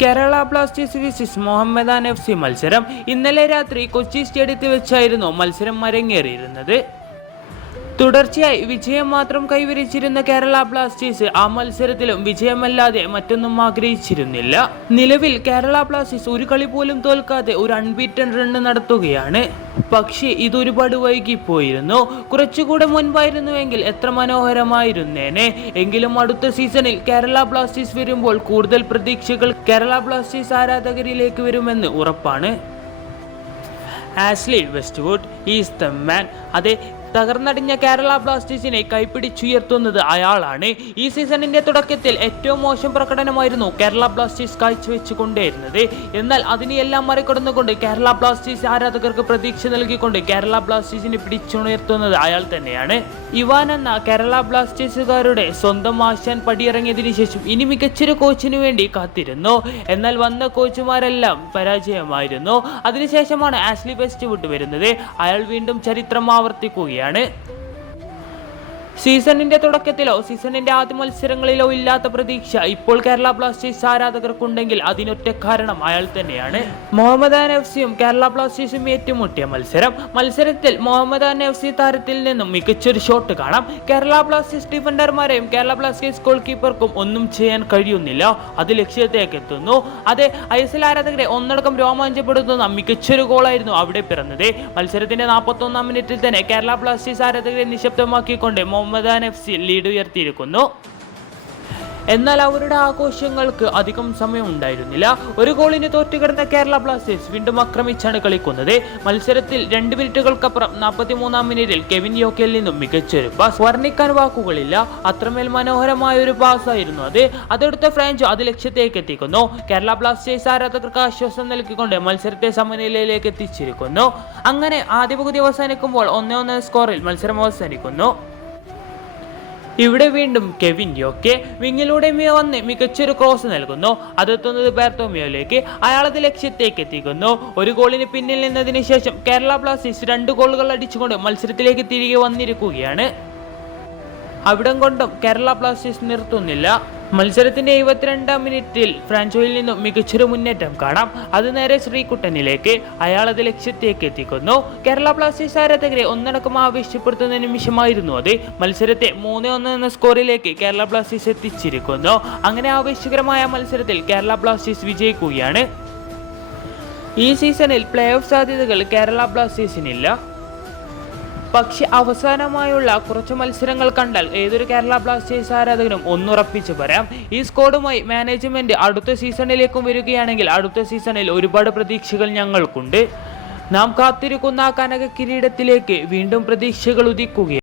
Kerala Blasters വിസിസ് മുഹമ്മദാൻ FC മത്സരം ഇന്നലെ രാത്രി കൊച്ചി സ്റ്റേഡിയത്തിൽ വെച്ചായിരുന്നു മത്സരം അരങ്ങേറിയിരുന്നത്. തുടർച്ചയായി വിജയം മാത്രം കൈവരിച്ചിരുന്ന കേരള ബ്ലാസ്റ്റേഴ്സ് ആ മത്സരത്തിലും വിജയമല്ലാതെ മറ്റൊന്നും ആഗ്രഹിച്ചിരുന്നില്ല. നിലവിൽ കേരള ബ്ലാസ്റ്റേഴ്സ് ഒരു കളി പോലും തോൽക്കാതെ ഒരു അൺബീറ്റൻ റൺ നടത്തുകയാണ്. പക്ഷേ ഇതൊരുപാട് വൈകിപ്പോയിരുന്നു. കുറച്ചുകൂടെ മുൻപായിരുന്നുവെങ്കിൽ എത്ര മനോഹരമായിരുന്നേനെ. എങ്കിലും അടുത്ത സീസണിൽ കേരള ബ്ലാസ്റ്റേഴ്സ് വരുമ്പോൾ കൂടുതൽ പ്രതീക്ഷകൾ കേരള ബ്ലാസ്റ്റേഴ്സ് ആരാധകരിലേക്ക് വരുമെന്ന് ഉറപ്പാണ്. Ashley Westwood is the man. അതെ, തകർന്നടിഞ്ഞ കേരള ബ്ലാസ്റ്റേഴ്സിനെ കൈപ്പിടിച്ചുയർത്തുന്നത് അയാളാണ്. ഈ സീസണിന്റെ തുടക്കത്തിൽ ഏറ്റവും മോശം പ്രകടനമായിരുന്നു കേരള ബ്ലാസ്റ്റേഴ്സ് കാഴ്ചവെച്ചുകൊണ്ടേയിരുന്നത്. എന്നാൽ അതിനെയെല്ലാം മറികടന്നുകൊണ്ട് കേരള ബ്ലാസ്റ്റേഴ്സ് ആരാധകർക്ക് പ്രതീക്ഷ നൽകിക്കൊണ്ട് കേരള ബ്ലാസ്റ്റേഴ്സിനെ പിടിച്ചുയർത്തുന്നത് അയാൾ തന്നെയാണ്. ഇവാൻ എന്ന കേരള ബ്ലാസ്റ്റേഴ്സുകാരുടെ സ്വന്തം ആശാൻ പടിയിറങ്ങിയതിനു ശേഷം ഇനി മികച്ചൊരു കോച്ചിനു വേണ്ടി കാത്തിരുന്നു. എന്നാൽ വന്ന കോച്ചുമാരെല്ലാം പരാജയമായിരുന്നു. അതിനുശേഷമാണ് ആഷ്ലി വെസ്റ്റ്വുഡ് വരുന്നത്. അയാൾ വീണ്ടും ചരിത്രം ആവർത്തിക്കുകയാണ്. സീസണിന്റെ തുടക്കത്തിലോ സീസണിന്റെ ആദ്യ മത്സരങ്ങളിലോ ഇല്ലാത്ത പ്രതീക്ഷ ഇപ്പോൾ കേരള ബ്ലാസ്റ്റേഴ്സ് ആരാധകർക്കുണ്ടെങ്കിൽ അതിനൊറ്റ കാരണം അയാൾ തന്നെയാണ്. മുഹമ്മദാൻ FCയും കേരള ബ്ലാസ്റ്റേഴ്സും ഏറ്റുമുട്ടിയ മത്സരത്തിൽ മുഹമ്മദാൻ FC താരത്തിൽ നിന്നും മികച്ചൊരു ഷോട്ട് കാണാം. കേരള ബ്ലാസ്റ്റേഴ്സ് ഡിഫൻഡർമാരെയും കേരള ബ്ലാസ്റ്റേഴ്സ് ഗോൾ കീപ്പർക്കും ഒന്നും ചെയ്യാൻ കഴിയുന്നില്ല. അത് ലക്ഷ്യത്തേക്ക് എത്തുന്നു. അതെ, ISL ആരാധകരെ ഒന്നടക്കം രോമാഞ്ചപ്പെടുത്തുന്ന മികച്ചൊരു ഗോളായിരുന്നു അവിടെ പിറന്നത്. മത്സരത്തിന്റെ 41-ാം മിനിറ്റിൽ തന്നെ കേരള ബ്ലാസ്റ്റേഴ്സ് ആരാധകരെ നിശബ്ദമാക്കിക്കൊണ്ട് മുഹമ്മദാൻ FC ലീഡ് ഉയർത്തിയിരിക്കുന്നു. എന്നാൽ അവരുടെ ആഘോഷങ്ങൾക്ക് അധികം സമയം ഉണ്ടായിരുന്നില്ല. ഒരു ഗോളിന് തോറ്റുകിടന്ന കേരള ബ്ലാസ്റ്റേഴ്സ് വീണ്ടും ആക്രമിച്ചാണ് കളിക്കുന്നത്. മത്സരത്തിൽ 2 മിനിറ്റുകൾക്കപ്പുറം 43-ാം മിനിറ്റിൽ കെവിൻ യോക്കയിൽ നിന്നും മികച്ചൊരു പാസ്. വർണ്ണിക്കാൻ വാക്കുകളില്ല, അത്രമേൽ മനോഹരമായ ഒരു പാസ് ആയിരുന്നു അത്. അതെടുത്ത ഫ്രാഞ്ചോ അത് ലക്ഷ്യത്തേക്ക് എത്തിക്കുന്നു. കേരള ബ്ലാസ്റ്റേഴ്സ് ആരാധകർക്ക് ആശ്വാസം നൽകിക്കൊണ്ട് മത്സരത്തെ സമനിലയിലേക്ക് എത്തിച്ചിരിക്കുന്നു. അങ്ങനെ ആദ്യ പകുതി അവസാനിക്കുമ്പോൾ 1-1 സ്കോറിൽ മത്സരം അവസാനിക്കുന്നു. ഇവിടെ വീണ്ടും കെവിൻ യോക്കെ വിങ്ങിലൂടെ വന്ന് മികച്ചൊരു ക്രോസ് നൽകുന്നു. അതെത്തുന്നത് ബെർത്തോമിയോയിലേക്ക്. അയാളത് ലക്ഷ്യത്തേക്ക് എത്തിക്കുന്നു. ഒരു ഗോളിന് പിന്നിൽ നിന്നതിന് ശേഷം കേരള ബ്ലാസ്റ്റേഴ്സ് 2 ഗോളുകൾ അടിച്ചുകൊണ്ട് മത്സരത്തിലേക്ക് തിരികെ വന്നിരിക്കുകയാണ്. അവിടം കൊണ്ടും കേരള ബ്ലാസ്റ്റേഴ്സ് നിർത്തുന്നില്ല. മത്സരത്തിന്റെ 72-ാം മിനിറ്റിൽ ഫ്രാൻചോയിൽ നിന്നും മികച്ചൊരു മുന്നേറ്റം കാണാം. അത് നേരെ ശ്രീകുട്ടനിലേക്ക്. അയാൾ അത് ലക്ഷ്യത്തേക്ക് എത്തിക്കുന്നു. കേരള ബ്ലാസ്റ്റേഴ്സ് ആരാധകരെ ഒന്നടക്കം ആവേശപ്പെടുത്തുന്ന നിമിഷമായിരുന്നു അത്. മത്സരത്തെ 3-1 എന്ന സ്കോറിലേക്ക് കേരള ബ്ലാസ്റ്റേഴ്സ് എത്തിച്ചിരിക്കുന്നു. അങ്ങനെ ആവേശകരമായ മത്സരത്തിൽ കേരള ബ്ലാസ്റ്റേഴ്സ് വിജയിക്കുകയാണ്. ഈ സീസണിൽ പ്ലേ ഓഫ് സാധ്യതകൾ കേരള ബ്ലാസ്റ്റേഴ്സിനില്ല. പക്ഷെ അവസാനമായുള്ള കുറച്ച് മത്സരങ്ങൾ കണ്ടാൽ ഏതൊരു കേരള ബ്ലാസ്റ്റേഴ്സ് ആരാധകനും ഒന്നുറപ്പിച്ച് പറയാം, ഈ സ്ക്വാഡുമായി മാനേജ്മെന്റ് അടുത്ത സീസണിലേക്കും വരികയാണെങ്കിൽ അടുത്ത സീസണിൽ ഒരുപാട് പ്രതീക്ഷകൾ ഞങ്ങൾക്കുണ്ട്. നാം കാത്തിരിക്കുന്ന ആ കനക കിരീടത്തിലേക്ക് വീണ്ടും പ്രതീക്ഷകൾ ഉദിക്കുകയാണ്.